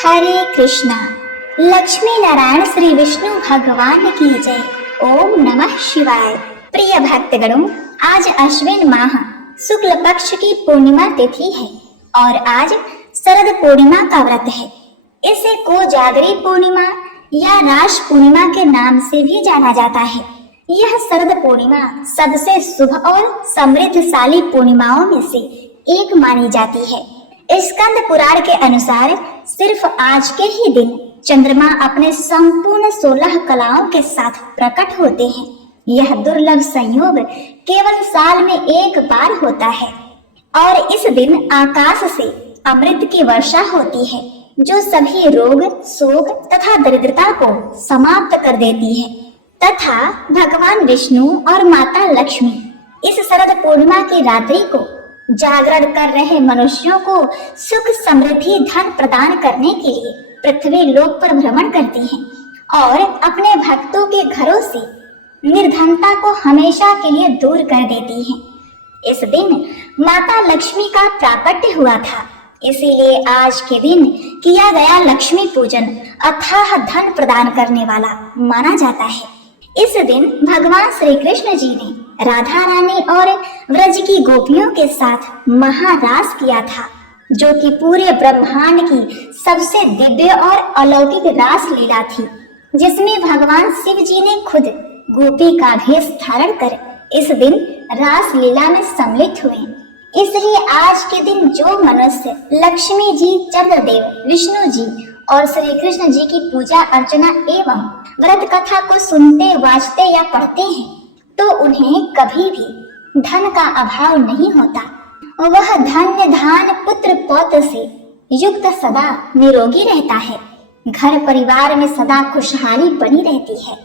हरे कृष्णा। लक्ष्मी नारायण श्री विष्णु भगवान की जय। ओम नमः शिवाय। प्रिय भक्तगणों, आज अश्विन माह शुक्ल पक्ष की पूर्णिमा तिथि है और आज शरद पूर्णिमा का व्रत है। इसे कोजागरी पूर्णिमा या रास पूर्णिमा के नाम से भी जाना जाता है। यह शरद पूर्णिमा सबसे शुभ और समृद्धशाली पूर्णिमाओं में से एक मानी जाती है। स्कंद पुराण के अनुसार सिर्फ आज के ही दिन चंद्रमा अपने संपूर्ण 16 कलाओं के साथ प्रकट होते हैं। यह दुर्लभ संयोग केवल साल में एक बार होता है और इस दिन आकाश से अमृत की वर्षा होती है, जो सभी रोग, शोक तथा दरिद्रता को समाप्त कर देती है। तथा भगवान विष्णु और माता लक्ष्मी इस शरद पूर्णिमा की रात्रि को जागरण कर रहे मनुष्यों को सुख, समृद्धि, धन प्रदान करने के लिए पृथ्वी लोक पर भ्रमण करती हैं और अपने भक्तों के घरों से निर्धनता को हमेशा के लिए दूर कर देती हैं। इस दिन माता लक्ष्मी का प्राकट्य हुआ था, इसीलिए आज के दिन किया गया लक्ष्मी पूजन अथाह धन प्रदान करने वाला माना जाता है। इस दिन भगवान श्री कृष्ण जी ने राधा रानी और व्रज की गोपियों के साथ महारास किया था, जो कि पूरे ब्रह्मांड की सबसे दिव्य और अलौकिक रास लीला थी, जिसमें भगवान शिव जी ने खुद गोपी का भेष धारण कर इस दिन रास लीला में सम्मिलित हुए। इसलिए आज के दिन जो मनुष्य लक्ष्मी जी, चंद्रदेव, विष्णु जी और श्री कृष्ण जी की पूजा अर्चना एवं व्रत कथा को सुनते, वाचते या पढ़ते हैं, तो उन्हें कभी भी धन का अभाव नहीं होता। वह धन्य धान पुत्र पौत्र से युक्त सदा निरोगी रहता है। घर परिवार में सदा खुशहाली बनी रहती है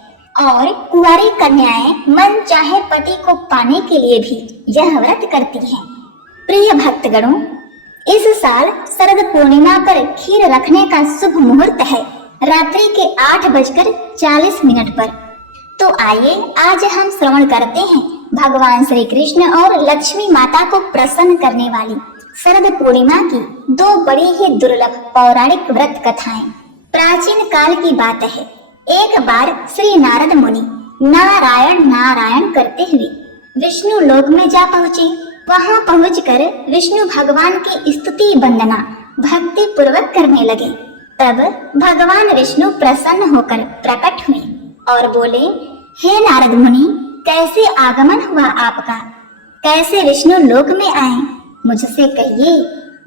और कुंवारी कन्याएं मन चाहे पति को पाने के लिए भी यह व्रत करती हैं। प्रिय भक्तगणों, इस साल शरद पूर्णिमा पर खीर रखने का शुभ मुहूर्त है रात्रि के 8:40 पर। तो आइए आज हम श्रवण करते हैं भगवान श्री कृष्ण और लक्ष्मी माता को प्रसन्न करने वाली शरद पूर्णिमा की दो बड़ी ही दुर्लभ पौराणिक व्रत कथाएं। प्राचीन काल की बात है, एक बार श्री नारद मुनि नारायण नारायण करते हुए विष्णु लोक में जा पहुँचे। वहां पहुंचकर विष्णु भगवान की स्तुति वंदना भक्ति पूर्वक करने लगे। तब भगवान विष्णु प्रसन्न होकर प्रकट हुए और बोले, हे नारद मुनि, कैसे आगमन हुआ आपका? कैसे विष्णु लोक में आए? मुझसे कहिए,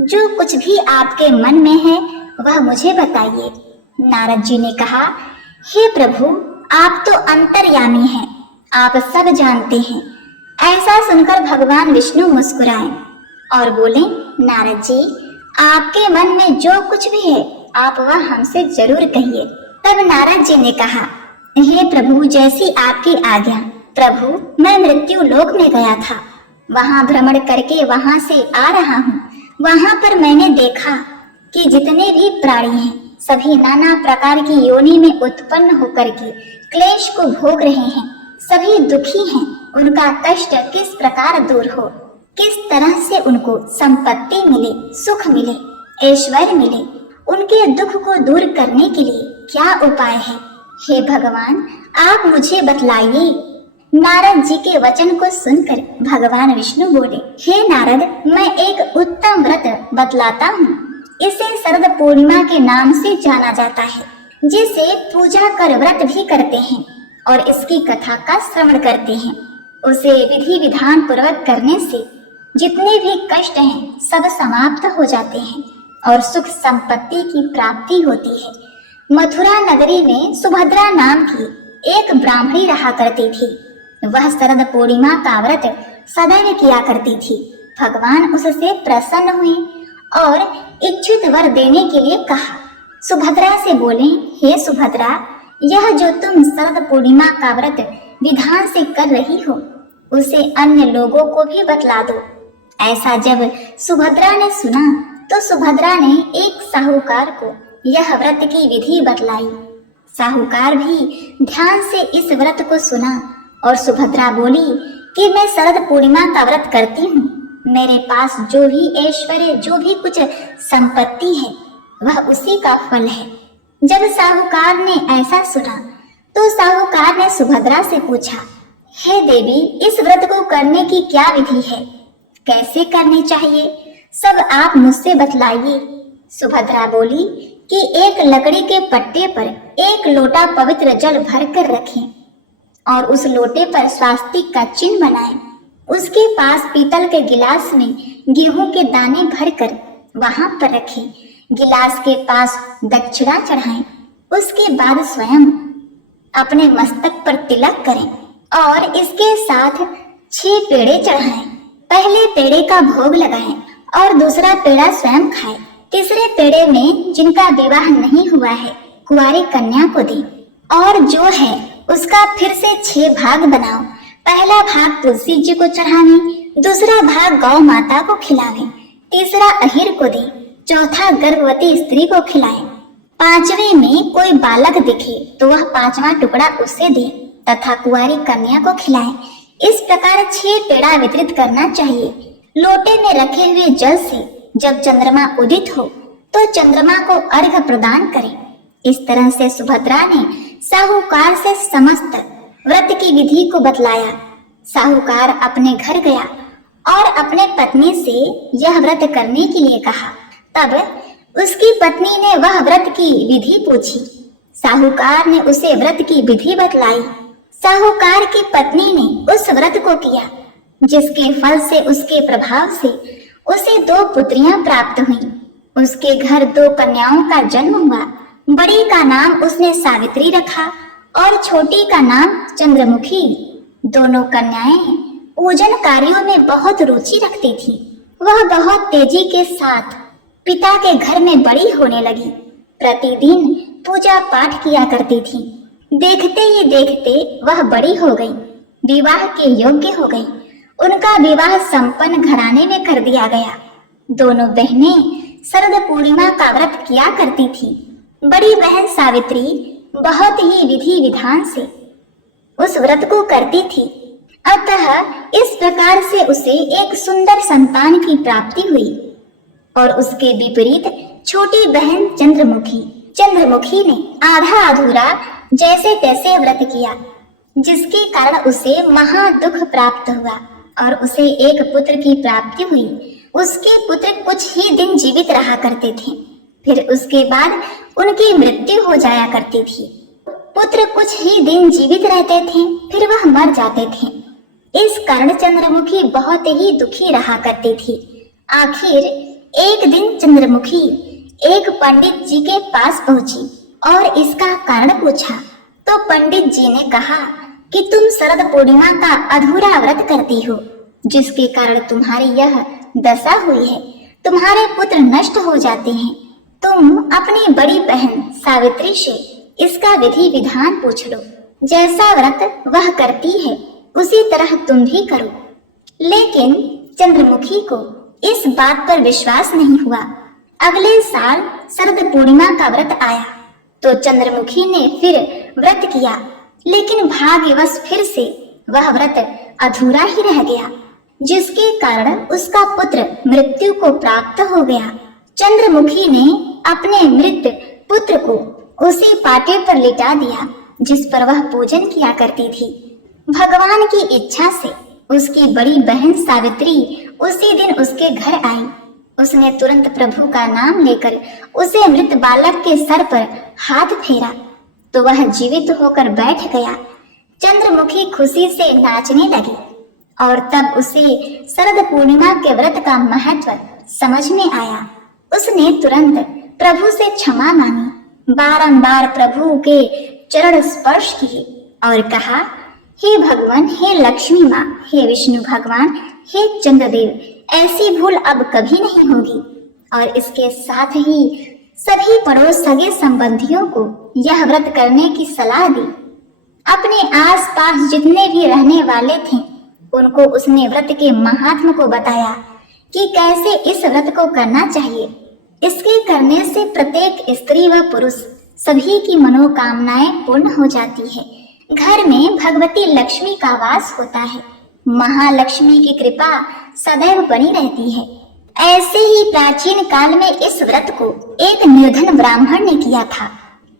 जो कुछ भी आपके मन में है वह मुझे बताइए। नारद जी ने कहा, हे प्रभु, आप तो अंतर्यामी हैं, आप सब जानते हैं। ऐसा सुनकर भगवान विष्णु मुस्कुराए और बोले, नारद जी, आपके मन में जो कुछ भी है आप वह हमसे जरूर कहिए। तब नारद जी ने कहा, हे प्रभु, जैसी आपकी आज्ञा। प्रभु, मैं मृत्यु लोक में गया था, वहां भ्रमण करके वहां से आ रहा हूँ। वहां पर मैंने देखा कि जितने भी प्राणी हैं सभी नाना प्रकार की योनि में उत्पन्न होकर के क्लेश को भोग रहे हैं। सभी दुखी हैं, उनका कष्ट किस प्रकार दूर हो, किस तरह से उनको संपत्ति मिले, सुख मिले, ऐश्वर्य मिले, उनके दुख को दूर करने के लिए क्या उपाय है? हे भगवान, आप मुझे बतलाइए। नारद जी के वचन को सुनकर भगवान विष्णु बोले, हे नारद, मैं एक उत्तम व्रत बतलाता हूँ। इसे शरद पूर्णिमा के नाम से जाना जाता है, जिसे पूजा कर व्रत भी करते हैं और इसकी कथा का श्रवण करते हैं। उसे विधि विधान पूर्वक करने से जितने भी कष्ट हैं सब समाप्त हो जाते हैं और सुख संपत्ति की प्राप्ति होती है। मथुरा नगरी में सुभद्रा नाम की एक ब्राह्मणी रहा करती थी। वह शरद पूर्णिमा का व्रत सदैव किया करती थी। भगवान उससे प्रसन्न हुए और इच्छित वर देने के लिए कहा। सुभद्रा से बोले, हे सुभद्रा, यह जो तुम शरद पूर्णिमा का व्रत विधान से कर रही हो, उसे अन्य लोगों को भी बतला दो। ऐसा जब सुभद्रा ने सुना तो सुभद्रा ने एक साहूकार को यह व्रत की विधि बतलाई। साहूकार भी ध्यान से इस व्रत को सुना और सुभद्रा बोली कि मैं शरद पूर्णिमा का व्रत करती हूँ। मेरे पास जो भी ऐश्वर्य, जो भी कुछ संपत्ति है, वह उसी का फल है। जब साहूकार ने ऐसा सुना तो साहूकार ने सुभद्रा से पूछा, हे देवी, इस व्रत को करने की क्या विधि है? कैसे करनी चाहिए? सब आप मुझसे बतलाइए। सुभद्रा बोली कि एक लकड़ी के पट्टे पर एक लोटा पवित्र जल भरकर रखें और उस लोटे पर स्वास्तिक का चिन्ह बनाएं। उसके पास पीतल के गिलास में गेहूं के दाने भरकर वहां पर रखें। गिलास के पास दक्षिणा चढ़ाएं। उसके बाद स्वयं अपने मस्तक पर तिलक करें और इसके साथ 6 पेड़े चढ़ाएं। पहले पेड़े का भोग लगाएं और दूसरा पेड़ा स्वयं खाएं। तीसरे पेड़े में जिनका विवाह नहीं हुआ है कुंवारी कन्या को दें और जो है उसका फिर से 6 भाग बनाओ। पहला भाग तुलसी जी को चढ़ावे, दूसरा भाग गौ माता को खिलावे, तीसरा अहिर को दे, चौथा गर्भवती स्त्री को खिलाए, 5वें में कोई बालक दिखे तो वह 5वां टुकड़ा उसे दे तथा कुंवारी कन्या को खिलाए। इस प्रकार 6 पेड़ा वितरित करना चाहिए। लोटे में रखे हुए जल से जब चंद्रमा उदित हो तो चंद्रमा को अर्घ्य प्रदान करें। इस तरह से सुभद्रा ने साहूकार से समस्त व्रत की विधि को बतलाया। साहूकार अपने घर गया और अपने पत्नी से यह व्रत करने के लिए कहा। तब उसकी पत्नी ने वह व्रत की विधि पूछी। साहूकार ने उसे व्रत की विधि बतलाई। साहूकार की पत्नी ने उस व्रत को किया, जिसके फल से, उसके प्रभाव से उसे 2 पुत्रियां प्राप्त हुईं। उसके घर 2 कन्याओं का जन्म हुआ। बड़ी का नाम उसने सावित्री रखा और छोटी का नाम चंद्रमुखी। दोनों कन्याएं पूजन कार्यों में बहुत रुचि रखती थीं। वह बहुत तेजी के साथ पिता के घर में बड़ी होने लगी। प्रतिदिन पूजा पाठ किया करती थी। देखते ही देखते वह बड़ी हो गई, विवाह के योग्य हो गई। उनका विवाह संपन्न घराने में कर दिया गया। दोनों बहनें शरद पूर्णिमा का व्रत किया करती थी। बड़ी बहन सावित्री बहुत ही विधि विधान से उस व्रत को करती थी। अतः इस प्रकार से उसे एक सुंदर संतान की प्राप्ति हुई। और उसके विपरीत छोटी बहन चंद्रमुखी ने आधा अधूरा जैसे तैसे व्रत किया, जिसके कारण उसे महा दुख प्राप्त हुआ और उसे एक पुत्र की प्राप्ति हुई। उसके पुत्र कुछ ही दिन जीवित रहा करते थे, फिर उसके बाद उनकी मृत्यु हो जाया करती थी। पुत्र कुछ ही दिन जीवित रहते थे, फिर वह मर जाते थे। इस कारण चंद्रमुखी बहुत ही दुखी रहा करती थी। आखिर एक दिन चंद्रमुखी एक पंडित जी के पास पहुंची और इसका कारण पूछा। तो पंडित जी ने कहा कि तुम शरद पूर्णिमा का अधूरा व्रत करती हो, जिसके कारण तुम्हारी यह दशा हुई है। तुम्हारे पुत्र नष्ट हो जाते हैं। तुम अपनी बड़ी बहन सावित्री से इसका विधि विधान पूछ लो। जैसा व्रत वह करती है उसी तरह तुम भी करो। लेकिन चंद्रमुखी को इस बात पर विश्वास नहीं हुआ। अगले साल शरद पूर्णिमा का व्रत आया तो चंद्रमुखी ने फिर व्रत किया, लेकिन भाग्यवश फिर से वह व्रत अधूरा ही रह गया, जिसके कारण उसका पुत्र मृत्यु को प्राप्त हो गया। चंद्रमुखी ने अपने मृत पुत्र को उसी पाटे पर लिटा दिया जिस पर वह पूजन किया करती थी। भगवान की इच्छा से उसकी बड़ी बहन सावित्री उसी दिन उसके घर आई। उसने तुरंत प्रभु का नाम लेकर उसे मृत बालक के सर पर हाथ फेरा तो वह जीवित होकर बैठ गया। चंद्रमुखी खुशी से नाचने लगी और तब उसे शरद पूर्णिमा के व्रत का महत्व समझ में आया। उसने तुरंत प्रभु से क्षमा मांगी, बारंबार प्रभु के चरण स्पर्श किए और कहा, हे भगवान, हे लक्ष्मी माँ, हे विष्णु भगवान, हे चंद्रदेव, ऐसी भूल अब कभी नहीं होगी। और इसके साथ ही सभी पड़ोस सगे संबंधियों को यह व्रत करने की सलाह दी। अपने आसपास जितने भी रहने वाले थे उनको उसने व्रत के महात्म को बताया कि कैसे इस व्रत को करना चाहिए। इसके करने से प्रत्येक स्त्री व पुरुष सभी की मनोकामनाएं पूर्ण हो जाती है। घर में भगवती लक्ष्मी का वास होता है। महालक्ष्मी की कृपा सदैव बनी रहती है। ऐसे ही प्राचीन काल में इस व्रत को एक निर्धन ब्राह्मण ने किया था।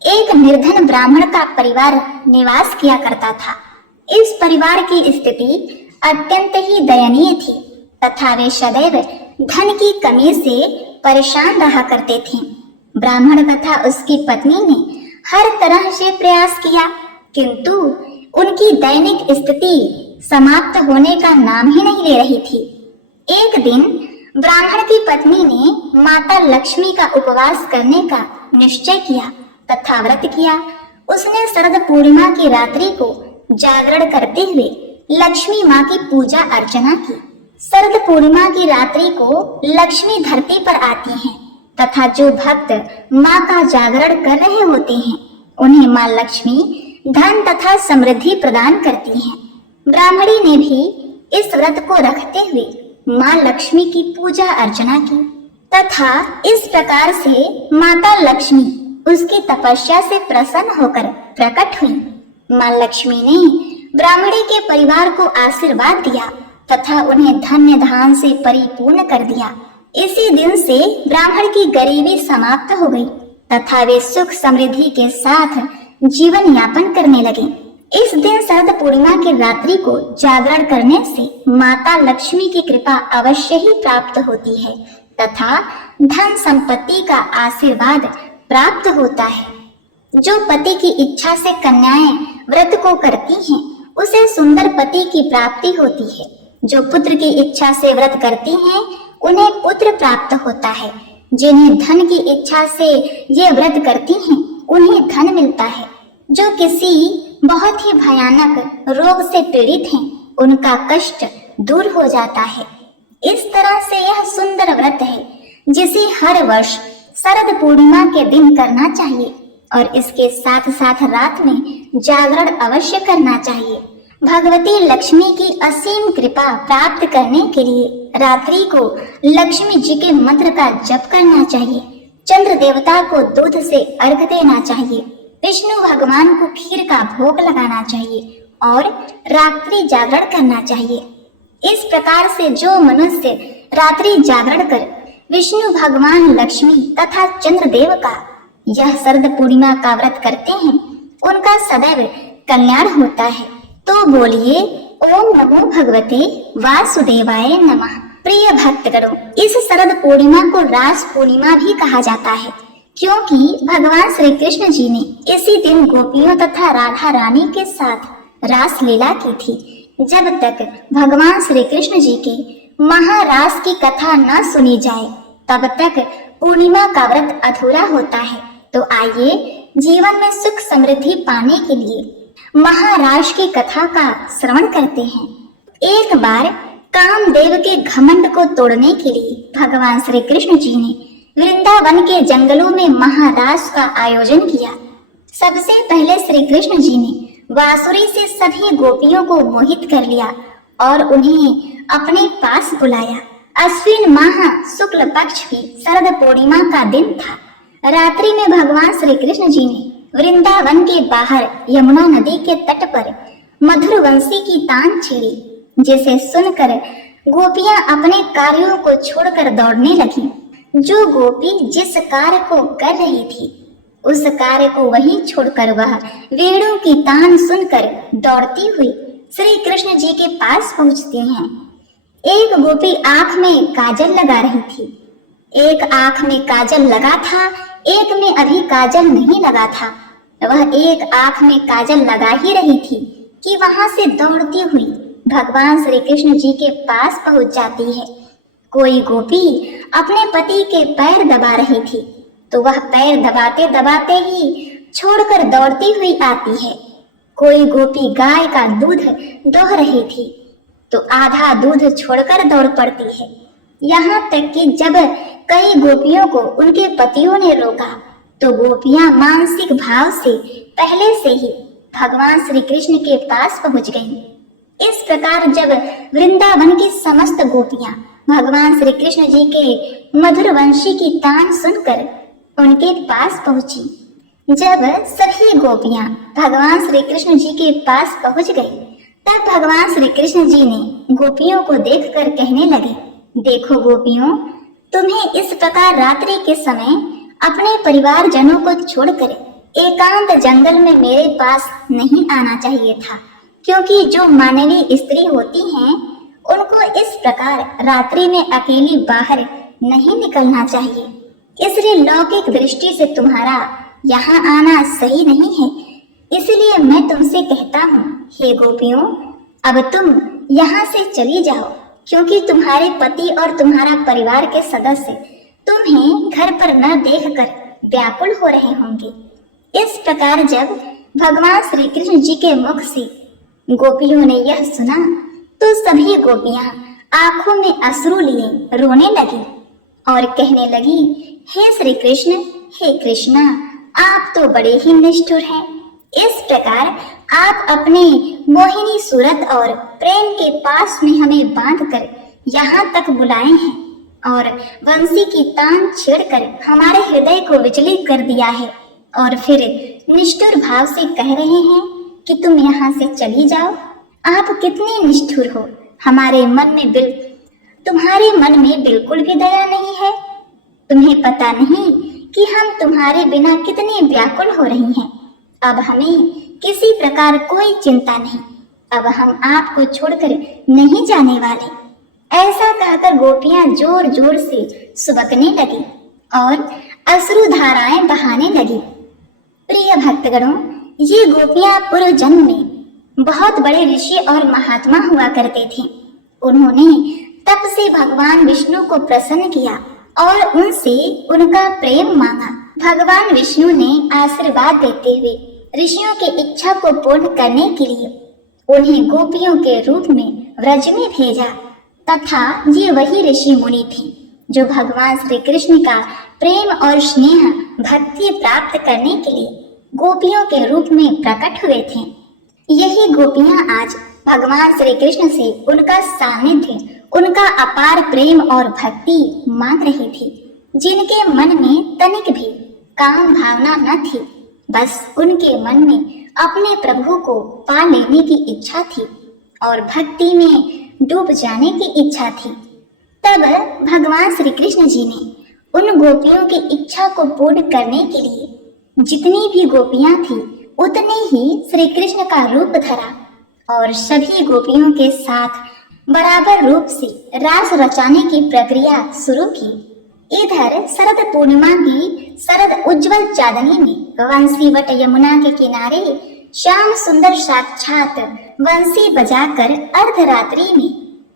एक निर्धन ब्राह्मण का परिवार निवास किया करता था। इस परिवार की स्थिति अत्यंत ही दयनीय थी तथा वे सदैव धन की कमी से परेशान रहा करते थे। ब्राह्मण तथा उसकी पत्नी ने हर तरह से प्रयास किया, किंतु उनकी दैनिक स्थिति समाप्त होने का नाम ही नहीं ले रही थी। एक दिन ब्राह्मण की पत्नी ने माता लक्ष्मी का उपवास करने का निश्चय किया तथा व्रत किया। उसने शरद पूर्णिमा की रात्रि को जागरण करते हुए लक्ष्मी माँ की पूजा अर्चना की। शरद पूर्णिमा की रात्रि को लक्ष्मी धरती पर आती हैं तथा जो भक्त माँ का जागरण कर रहे होते हैं उन्हें माँ लक्ष्मी धन तथा समृद्धि प्रदान करती हैं। ब्राह्मणी ने भी इस व्रत को रखते हुए माँ लक्ष्मी की पूजा अर्चना की तथा इस प्रकार से माता लक्ष्मी उसकी तपस्या से प्रसन्न होकर प्रकट हुई। माँ लक्ष्मी ने ब्राह्मणी के परिवार को आशीर्वाद दिया तथा उन्हें धन्य धान से परिपूर्ण कर दिया। इसी दिन से ब्राह्मण की गरीबी समाप्त हो गई तथा वे सुख समृद्धि के साथ जीवन यापन करने लगे। इस दिन शरद पूर्णिमा की रात्रि को जागरण करने से माता लक्ष्मी की कृपा अवश्य ही प्राप्त होती है तथा धन संपत्ति का आशीर्वाद प्राप्त होता है। जो पति की इच्छा से कन्याएं व्रत को करती हैं, उसे सुंदर पति की प्राप्ति होती है। जो पुत्र की इच्छा से व्रत करती हैं, उन्हें पुत्र प्राप्त होता है। जिन्हें धन की इच्छा से ये व्रत करती हैं, उन्हें धन मिलता है। जो किसी बहुत ही भयानक रोग से पीड़ित हैं, उनका कष्ट दूर हो जाता है। इस तरह से यह सुंदर व्रत है जिसे हर वर्ष शरद पूर्णिमा के दिन करना चाहिए और इसके साथ साथ रात में जागरण अवश्य करना चाहिए। भगवती लक्ष्मी की असीम कृपा प्राप्त करने के लिए रात्रि को लक्ष्मी जी के मंत्र का जप करना चाहिए। चंद्र देवता को दूध से अर्घ देना चाहिए। विष्णु भगवान को खीर का भोग लगाना चाहिए और रात्रि जागरण करना चाहिए। इस प्रकार से जो मनुष्य रात्रि जागरण कर विष्णु भगवान लक्ष्मी तथा चंद्रदेव का यह शरद पूर्णिमा का व्रत करते हैं, उनका सदैव कल्याण होता है। तो बोलिए ओम नमो भगवते वासुदेवाय नमः। प्रिय भक्तगणों, इस शरद पूर्णिमा को रास पूर्णिमा भी कहा जाता है, क्योंकि भगवान श्री कृष्ण जी ने इसी दिन गोपियों तथा राधा रानी के साथ रास लीला की थी। जब तक भगवान श्री कृष्ण जी के महारास की कथा न सुनी जाए, तब तक पूर्णिमा का व्रत अधूरा होता है। तो आइए जीवन में सुख समृद्धि पाने के लिए महाराज की कथा का श्रवण करते हैं। एक बार कामदेव के घमंड को तोड़ने के लिए भगवान श्री कृष्ण जी ने वृंदावन के जंगलों में महारास का आयोजन किया। सबसे पहले श्री कृष्ण जी ने बांसुरी से सभी गोपियों को मोहित कर लिया और उन्हें अपने पास बुलाया। अश्विन माह शुक्ल पक्ष की शरद पूर्णिमा का दिन था। रात्रि में भगवान श्री कृष्ण जी ने वृंदावन के बाहर यमुना नदी के तट पर मधुर वंशी की तान छेड़ी, जिसे सुनकर गोपियां अपने कार्यों को छोड़कर दौड़ने लगी। जो गोपी जिस कार्य को कर रही थी, उस कार्य को वहीं छोड़कर वह वेणु की तान सुनकर दौड़ती हुई श्री कृष्ण जी के पास पहुंचती हैं। एक गोपी आंख में काजल लगा रही थी। एक आंख में काजल लगा था, एक में अभी काजल नहीं लगा था। वह एक आंख में काजल लगा ही रही थी कि वहां से दौड़ती हुई भगवान श्री कृष्ण जी के पास पहुंच जाती है। कोई गोपी अपने पति के पैर दबा रही थी, तो वह पैर दबाते दबाते ही छोड़कर दौड़ती हुई आती है। कोई गोपी गाय का दूध दोह रही थी, तो आधा दूध छोड़कर दौड़ पड़ती है। यहाँ तक कि जब कई गोपियों को उनके पतियों ने रोका, तो गोपियां मानसिक भाव से पहले से ही भगवान श्री कृष्ण के पास पहुंच गईं। इस प्रकार जब वृंदावन की समस्त गोपियां भगवान श्री कृष्ण जी के मधुर वंशी की तान सुनकर उनके पास पहुंची। जब सभी गोपियां भगवान श्री कृष्ण जी के पास पहुंच गई, तब भगवान श्री कृष्ण जी ने गोपियों को देखकर कहने लगे, देखो गोपियों, तुम्हें इस प्रकार रात्रि के समय अपने परिवारजनों को छोड़कर एकांत जंगल में मेरे पास नहीं आना चाहिए था, क्योंकि जो मानवीय स्त्री होती हैं उनको इस प्रकार रात्रि में अकेली बाहर नहीं निकलना चाहिए। इसलिए लौकिक दृष्टि से तुम्हारा यहाँ आना सही नहीं है। इसलिए मैं तुमसे कहता हूँ, हे गोपियों, अब तुम यहाँ से चली जाओ, क्योंकि तुम्हारे पति और तुम्हारा परिवार के सदस्य तुम्हें घर पर न देखकर व्याकुल हो रहे होंगे। इस प्रकार जब भगवान श्री कृष्ण जी के मुख से गोपियों ने यह सुना तो सभी गोपियां आंखों में अश्रु लिए रोने लगी और कहने लगी, हे श्री कृष्ण, हे कृष्णा, आप तो बड़े ही निष्ठुर हैं। इस प्रकार आप अपने मोहिनी सूरत और प्रेम के पास में हमें बांधकर यहाँ तक बुलाए हैं और बंसी की तान छेड़कर हमारे हृदय को विचलित कर दिया है, और फिर निष्ठुर भाव से कह रहे हैं कि तुम यहाँ से चली जाओ। आप कितने निष्ठुर हो। तुम्हारे मन में बिल्कुल भी दया नहीं है। तुम्हें पता नहीं कि हम तुम्हारे बिना कितने व्याकुल हो रही हैं। अब हमें किसी प्रकार कोई चिंता नहीं। अब हम आपको छोड़कर नहीं जाने वाले। ऐसा कहकर गोपियां जोर जोर से सुबकने लगी और अश्रु धाराएं बहाने लगी। प्रिय भक्तगणों, ये गोपियां पूर्व जन्म में बहुत बड़े ऋषि और महात्मा हुआ करते थे। उन्होंने तप से भगवान विष्णु को प्रसन्न किया और उनसे उनका प्रेम मांगा। भगवान विष्णु ने आशीर्वाद देते हुए ऋषियों की इच्छा को पूर्ण करने के लिए उन्हें गोपियों के रूप में व्रज में भेजा, तथा ये वही ऋषि मुनि थे जो भगवान श्री कृष्ण का प्रेम और स्नेह भक्ति प्राप्त करने के लिए गोपियों के रूप में प्रकट हुए थे। यही गोपियां आज भगवान श्री कृष्ण से उनका सानिध्य, उनका अपार प्रेम और भक्ति मांग रही थी, जिनके मन में तनिक भी काम भावना न थी। बस उनके मन में अपने प्रभु को पा लेने की इच्छा थी और भक्ति में डूब जाने की इच्छा थी। तब भगवान श्री कृष्ण जी ने उन गोपियों की इच्छा को पूर्ण करने के लिए जितनी भी गोपियां थी उतने ही श्री कृष्ण का रूप धरा और सभी गोपियों के साथ बराबर रूप से रास रचाने की प्रक्रिया शुरू की। इधर शरद पूर्णिमा की शरद उज्जवल चांदनी में वंशीवट यमुना के किनारे श्याम सुंदर साक्षात वंशी बजाकर अर्धरात्रि में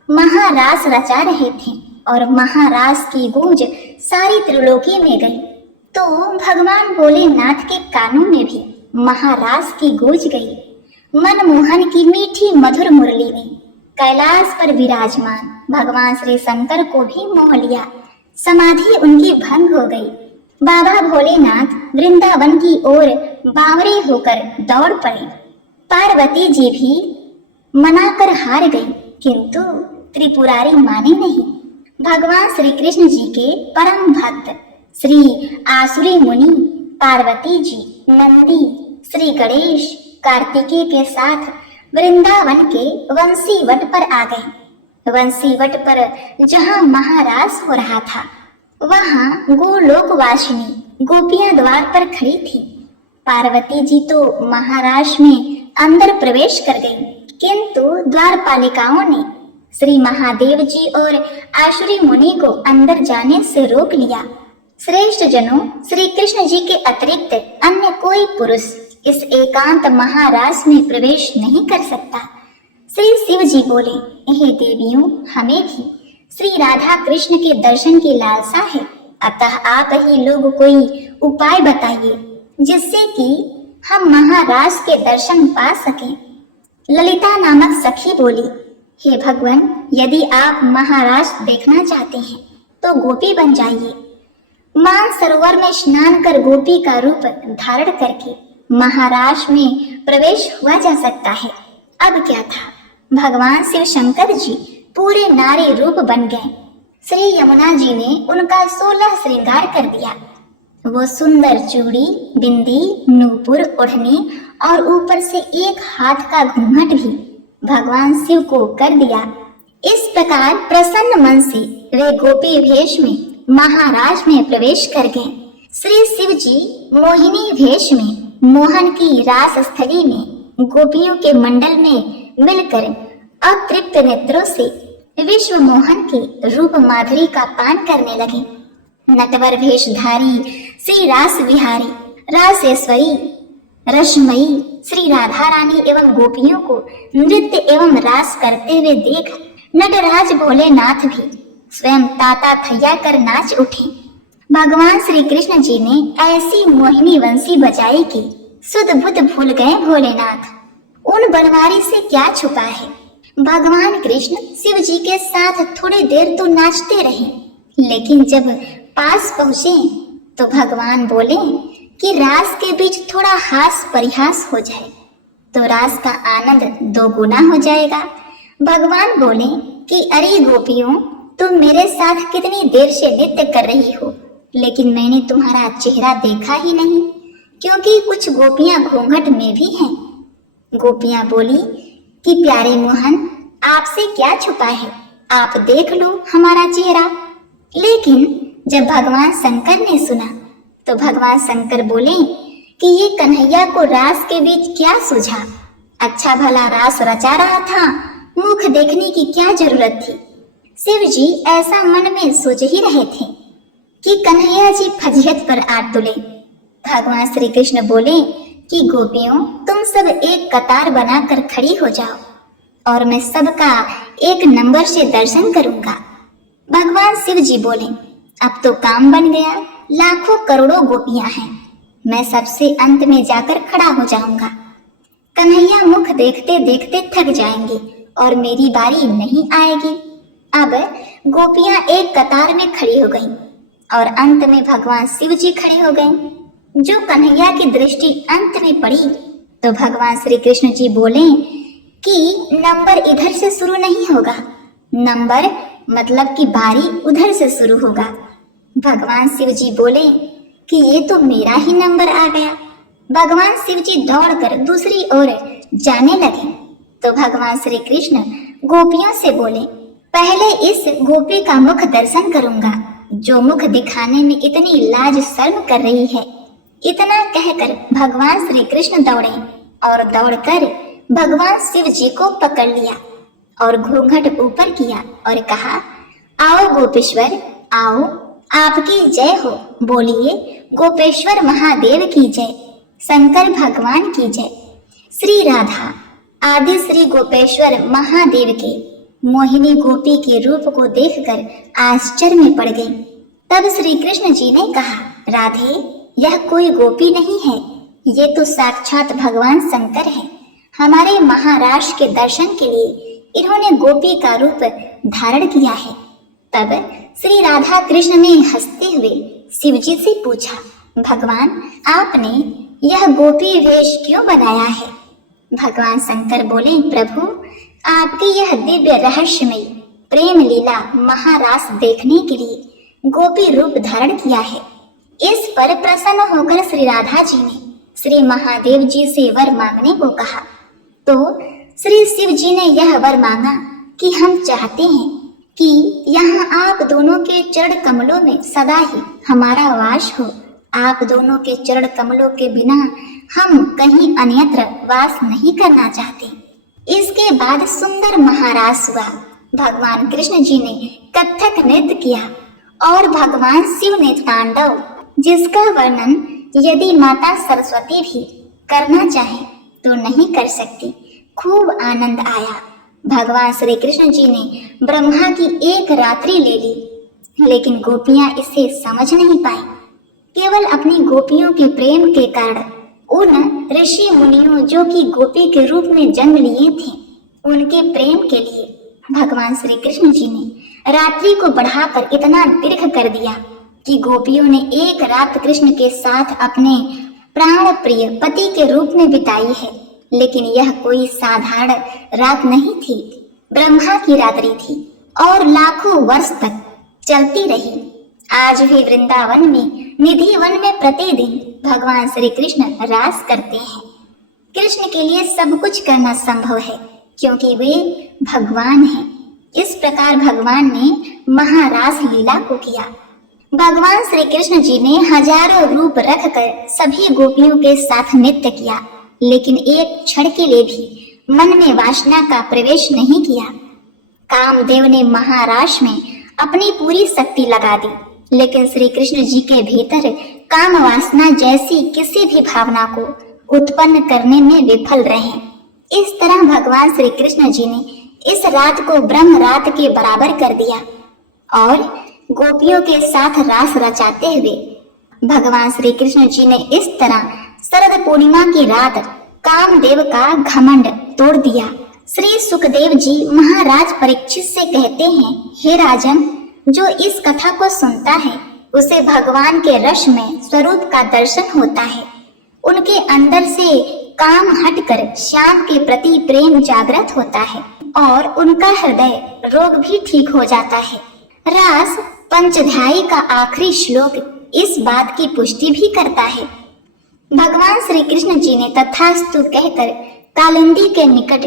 महारास रचा रहे थे और महारास की गूंज सारी त्रिलोकी में गई, तो भगवान भोलेनाथ के कानों में भी महारास की गूंज गई। मनमोहन की मीठी मधुर मुरली ने कैलाश पर विराजमान भगवान श्री शंकर को भी मोह लिया। समाधि उनकी भंग हो गई। बाबा भोलेनाथ वृंदावन की ओर बावरे होकर दौड़ पड़े। पार्वती जी भी मनाकर हार गई, किंतु त्रिपुरारी माने नहीं। भगवान श्री कृष्ण जी के परम भक्त श्री आसुरी मुनि, पार्वती जी, नंदी, श्री गणेश, कार्तिकेय के साथ वृंदावन के वंशीवट पर आ गए। वंशीवट पर जहाँ महारास हो रहा था, वहाँ गोलोकवासिनी गोपियां द्वार पर खड़ी थी। पार्वती जी तो महारास में अंदर प्रवेश कर गई, किंतु द्वारपालिकाओं ने श्री महादेव जी और आसुरी मुनि को अंदर जाने से रोक लिया। श्रेष्ठ जनों, श्री कृष्ण जी के अतिरिक्त अन्य कोई पुरुष इस एकांत महारास में प्रवेश नहीं कर सकता। श्री शिव जी बोले, हे देवियों, हमें भी श्री राधा कृष्ण के दर्शन की लालसा है, अतः आप ही लोग कोई उपाय बताइए जिससे कि हम महारास के दर्शन पा सकें। ललिता नामक सखी बोली, हे भगवान, यदि आप महारास देखना चाहते हैं तो गोपी बन जाइए। मान सरोवर में स्नान कर गोपी का रूप धारण करके महारास में प्रवेश हुआ जा सकता है। अब क्या था, भगवान शिव शंकर जी पूरे नारी रूप बन गए। श्री यमुना जी ने उनका 16 श्रृंगार कर दिया। वो सुंदर चूड़ी, बिंदी, नूपुर, ओढ़नी और ऊपर से एक हाथ का घूंघट भी भगवान शिव को कर दिया। इस प्रकार प्रसन्न मन से वे गोपी वेश में महाराज में प्रवेश कर गए। श्री शिव जी मोहिनी वेश में मोहन की रास स्थली में गोपियों के मंडल में मिलकर अतृप्त नेत्रों से विश्व मोहन के रूप माधुरी का पान करने लगे। नटवर वेशधारी श्री रास विहारी रासेश्वरी रसमयी श्री राधा रानी एवं गोपियों को नृत्य एवं रास करते हुए देख नटराज भोलेनाथ भी स्वयं ताता थैया कर नाच उठे। भगवान श्री कृष्ण जी ने ऐसी मोहिनी वंशी बजाई कि सुध बुध भूल गए भोलेनाथ। उन बनवारी से क्या छुपा है। भगवान कृष्ण शिव जी के साथ थोड़ी देर तो नाचते रहे, लेकिन जब पास पहुंचे तो भगवान बोले कि रास के बीच थोड़ा हास परिहास हो जाए तो रास का आनंद दोगुना हो जाएगा। भगवान बोले कि अरे गोपियों, तुम मेरे साथ कितनी देर से नृत्य कर रही हो, लेकिन मैंने तुम्हारा चेहरा देखा ही नहीं, क्योंकि कुछ गोपियां घूंघट में भी हैं। गोपियां बोली कि प्यारे मोहन, आपसे क्या छुपा है, आप देख लो हमारा चेहरा। लेकिन जब भगवान शंकर ने सुना तो भगवान शंकर बोले कि ये कन्हैया को रास के बीच क्या सूझा। अच्छा भला रास रचा रहा था, मुख देखने की क्या जरूरत थी। शिव जी ऐसा मन में सोच ही रहे थे कि कन्हैया जी फजीहत पर आ तुले। भगवान श्री कृष्ण बोले कि गोपियों, तुम सब एक कतार बनाकर खड़ी हो जाओ और मैं सबका एक नंबर से दर्शन करूंगा। भगवान शिव जी बोले, अब तो काम बन गया, लाखों करोड़ों गोपियां हैं, मैं सबसे अंत में जाकर खड़ा हो जाऊंगा। कन्हैया मुख देखते देखते थक जाएंगे और मेरी बारी नहीं आएगी। अब गोपियां एक कतार में खड़ी हो गईं और अंत में भगवान शिव जी खड़े हो गए। जो कन्हैया की दृष्टि अंत में पड़ी तो भगवान श्री कृष्ण जी बोले कि नंबर इधर से शुरू नहीं होगा, नंबर मतलब कि बारी उधर से शुरू होगा। भगवान शिव जी बोले कि ये तो मेरा ही नंबर आ गया। भगवान शिव जी दौड़कर दूसरी ओर जाने लगे तो भगवान श्री कृष्ण गोपियों से बोले, पहले इस गोपी का मुख दर्शन करूंगा जो मुख दिखाने में इतनी लाज शर्म कर रही है। इतना कहकर भगवान श्री कृष्ण दौड़े और दौड़कर भगवान शिव जी को पकड़ लिया और घूंघट ऊपर किया और कहा, आओ गोपेश्वर आओ, आपकी जय हो। बोलिए गोपेश्वर महादेव की जय, शंकर भगवान की जय। श्री राधा आदि श्री गोपेश्वर महादेव के मोहिनी गोपी के रूप को देखकर आश्चर्य में पड़ गई। तब श्री कृष्ण जी ने कहा, राधे, यह कोई गोपी नहीं है, ये तो साक्षात भगवान शंकर है। हमारे महाराष्ट्र के दर्शन के लिए इन्होंने गोपी का रूप धारण किया है। तब श्री राधा कृष्ण ने हंसते हुए शिव जी से पूछा, भगवान, आपने यह गोपी वेश क्यों बनाया है? भगवान शंकर बोले, प्रभु, आपकी यह दिव्य रहस्यमयी प्रेम लीला महारास देखने के लिए गोपी रूप धारण किया है। इस पर प्रसन्न होकर श्री राधा जी ने श्री महादेव जी से वर मांगने को कहा तो श्री शिव जी ने यह वर मांगा कि हम चाहते हैं कि यहाँ आप दोनों के चरण कमलों में सदा ही हमारा वास हो। आप दोनों के चरण कमलों के बिना हम कहीं अन्यत्र वास नहीं करना चाहते। इसके बाद सुंदर महारास हुआ। भगवान कृष्ण जी ने कथक नृत्य किया और भगवान शिव ने तांडव, जिसका वर्णन यदि माता सरस्वती भी करना चाहे तो नहीं कर सकती। खूब आनंद आया। भगवान श्री कृष्ण जी ने ब्रह्मा की एक रात्रि ले ली, लेकिन गोपियां इसे समझ नहीं पाई। केवल अपनी गोपियों के प्रेम के कारण उन ऋषि मुनियों जो कि गोपी के रूप में जन्म लिए थे, उनके प्रेम के लिए भगवान श्री कृष्ण जी ने रात्रि को बढ़ाकर इतना दीर्घ कर दिया कि गोपियों ने एक रात कृष्ण के साथ अपने प्राण प्रिय पति के रूप में बिताई है। लेकिन यह कोई साधारण रात नहीं थी, ब्रह्मा की रात्रि थी और लाखों वर्ष तक चलती रही। आज भी वृंदावन में निधि वन में प्रतिदिन भगवान श्री कृष्ण रास करते हैं। कृष्ण के लिए सब कुछ करना संभव है क्योंकि वे भगवान हैं। इस प्रकार भगवान ने महारास लीला को किया। भगवान श्री कृष्ण जी ने हजारों रूप रखकर सभी गोपियों के साथ नृत्य किया, लेकिन एक क्षण के लिए भी मन में वासना का प्रवेश नहीं किया। कामदेव ने महाराश में अपनी पूरी शक्ति लगा दी, लेकिन श्री कृष्ण जी के भीतर काम वासना जैसी किसी भी भावना को उत्पन्न करने में विफल रहे। इस तरह भगवान श्री कृष्ण जी ने इस रात को ब्रह्म रात के बराबर कर दिया और गोपियों के साथ रास रचाते हुए भगवान श्री कृष्ण जी ने इस तरह शरद पूर्णिमा की रात कामदेव का घमंड तोड़ दिया। श्री सुखदेव जी महाराज परीक्षित से कहते हैं, हे राजन, जो इस कथा को सुनता है उसे भगवान के रस में स्वरूप का दर्शन होता है। उनके अंदर से काम हटकर श्याम के प्रति प्रेम जागृत होता है और उनका हृदय रोग भी ठीक हो जाता है। रास पंचध्यायी का आखिरी श्लोक इस बात की पुष्टि भी करता है। भगवान श्री कृष्ण जी ने तथास्तु कहकर कालिंदी के निकट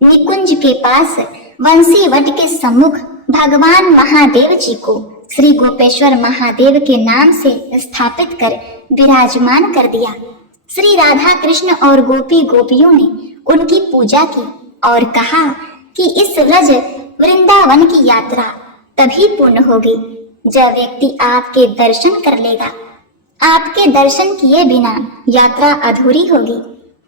निकुंज के पास वंशी वट के सम्मुख भगवान महादेव जी को श्री गोपेश्वर महादेव के नाम से स्थापित कर विराजमान कर दिया। श्री राधा कृष्ण और गोपी गोपियों ने उनकी पूजा की और कहा कि इस व्रज वृंदावन की यात्रा तभी पूर्ण होगी जब व्यक्ति आपके दर्शन कर लेगा। आपके दर्शन किए बिना यात्रा अधूरी होगी।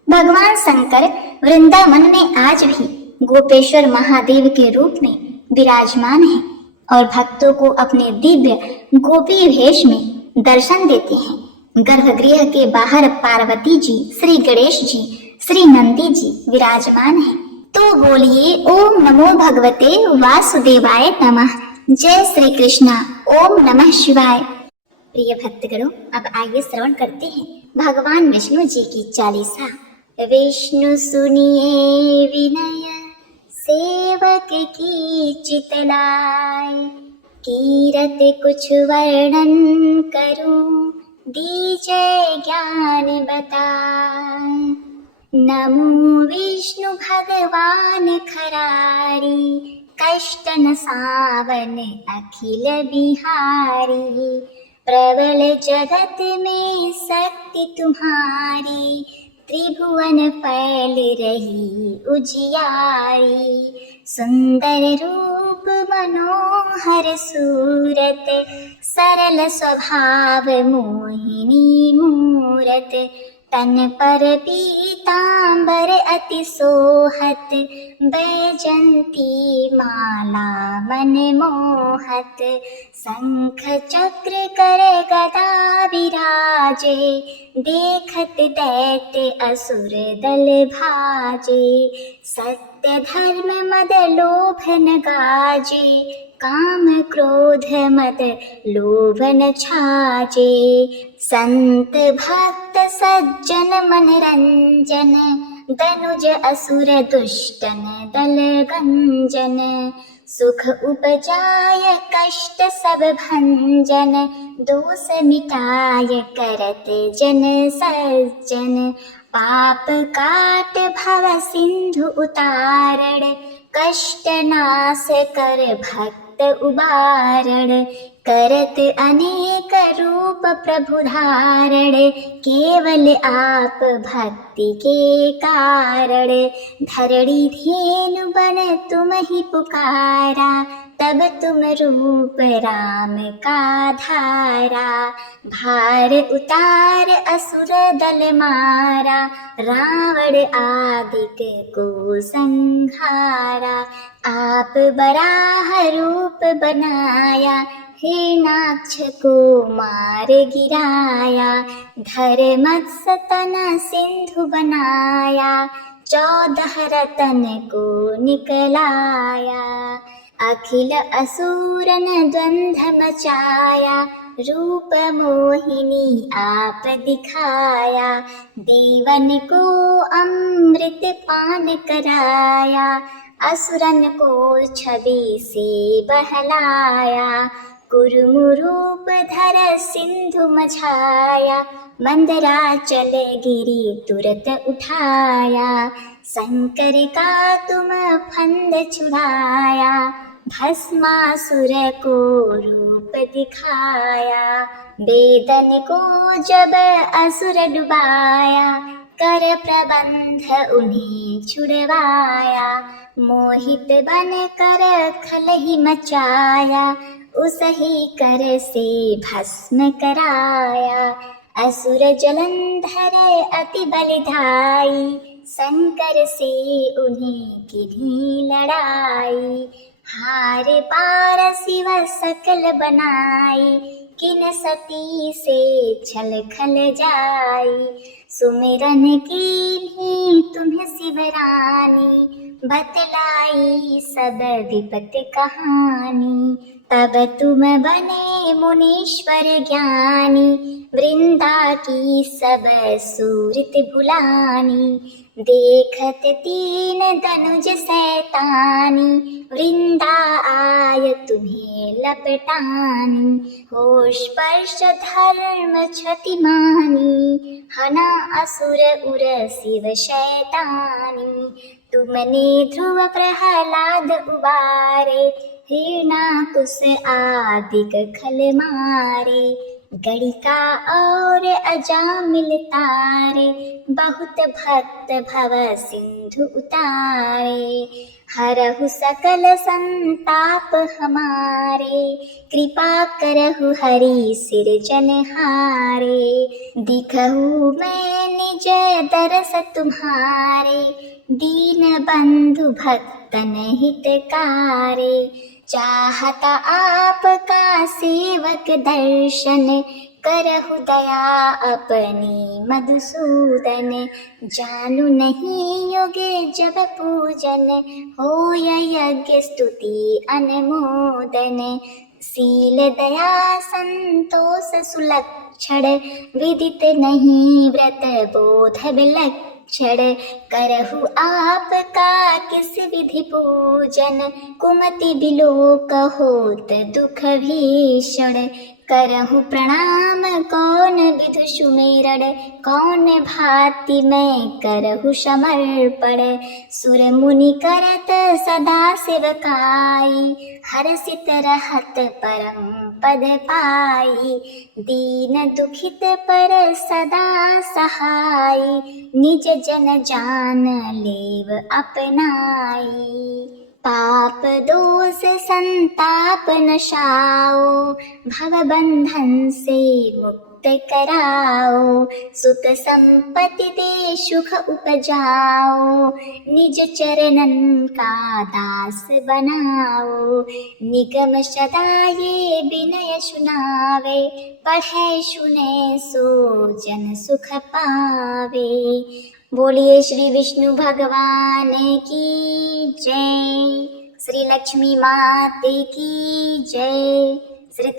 भगवान शंकर वृंदावन में आज भी गोपेश्वर महादेव के रूप में विराजमान है और भक्तों को अपने दिव्य गोपी वेश में दर्शन देते हैं। गर्भगृह के बाहर पार्वती जी, श्री गणेश जी, श्री नंदी जी विराजमान हैं। तो बोलिए ओम नमो भगवते वासुदेवाय नमः। जय श्री कृष्णा। ओम नमः शिवाय। प्रिय भक्तगणों, अब आइए श्रवण करते हैं भगवान विष्णु जी की चालीसा। विष्णु सुनिए विनय सेवक की चितलाय, कीरत कुछ वर्णन करूं दीजय ज्ञान बताए। नमो विष्णु भगवान खरारी, कष्ट न सावन अखिल बिहारी। प्रबल जगत में शक्ति तुम्हारी, त्रिभुवन फैल रही उजियारी। सुंदर रूप मनोहर सूरत, सरल स्वभाव मोहिनी मूरत। तन पर पीतांबर अति सोहत, बैजंती माला मन मोहत। शंख चक्र कर गदा विराजे, देखत दैत्य असुर दल भाजे। सत्य धर्म मद लोभ न गाजे, काम क्रोध मद लोभ न छाजे। संत भक्त सज्जन मनरंजन, दनुज असुर दुष्टन दल गंजन। सुख उपजाय कष्ट सब भंजन, दोष मिटाय करत जन सज्जन। पाप काट भव सिंधु उतारण, कष्ट नाश कर भक्त उबारण। करत अनेक रूप प्रभु धारण, केवल आप भक्ति के कारण। धरणी धेनु बन तुम ही पुकारा, तब तुम रूप राम का धारा। भार उतार असुर दल मारा, रावण आदिक को संहारा। आप बराह रूप बनाया, हिरणाक्ष को मार गिराया। धर मत्स्य तन सिंधु बनाया, 14 रतन को निकलाया। अखिल असुरन द्वंद्व मचाया, रूप मोहिनी आप दिखाया। देवन को अमृत पान कराया, असुरन को छवि से बहलाया। कुरुमुरूप धर सिंधु मझाया, मंदराचल गिरी तुरत उठाया। शंकर का तुम फंद छुड़ाया, भस्मासुर को रूप दिखाया, वेदन को जब असुर डुबाया, कर प्रबंध उन्हें छुड़वाया, मोहित बन कर खल ही मचाया, उस ही कर से भस्म कराया। असुर जलंधर अति बलिधाई, शंकर से उन्हें किन्हीं लड़ाई, हार पार शिव सकल बनाई, किन सती से छल खल जाई, सुमिरन कीन्ही तुम्हें शिवरानी, बतलाई सब विपत कहानी, तब तुम बने मुनीश्वर ज्ञानी, वृंदा की सब सूरत भुलानी, देखत तीन धनुज सैतानी, वृंदा आय तुम्हें लपटानी, हो स्पर्श धर्म क्षति मानी, हना असुर उर शिव शैतानी, तुमने ध्रुव प्रहलाद उबारे, हिरणाकुश आदिक खल मारे, गणिका और अजामिल तारे, बहुत भक्त भव सिंधु उतारे, हरहु सकल संताप हमारे, कृपा करहु हरि सिरजनहारे, दिखहु मैं निज दरस तुम्हारे, दीन बंधु भक्तन हितकारे, चाहता आपका सेवक दर्शन, करहु दया अपनी मधुसूदन, जानू नहीं युग जब पूजन, होय यज्ञ स्तुति अनुमोदन, शील दया संतोष सुलक्षण, विदित नहीं व्रत बोध विलक्षण, करहु आपका किस विधि पूजन, कुमति बिलोक होत दुख भीषण, करहु प्रणाम कौन विधु सुमेरन, कौन भांति मैं करहु समर्पण, सुर मुनि करत सदा सेवकाई, हर्षित रहत परम पद पाई, दीन दुखित पर सदा सहाई, निज जन जान लेव अपनाई, पाप दोष संताप नशाओ, भव बंधन से मुक्त कराओ, सुख संपत्ति दे सुख उपजाओ, निज चरणन का दास बनाओ, निगम सदा ये विनय सुनावे, पढ़े सुने सो जन सुख पावे। बोलिए श्री विष्णु भगवान की जय, श्री लक्ष्मी माते की जय, श्री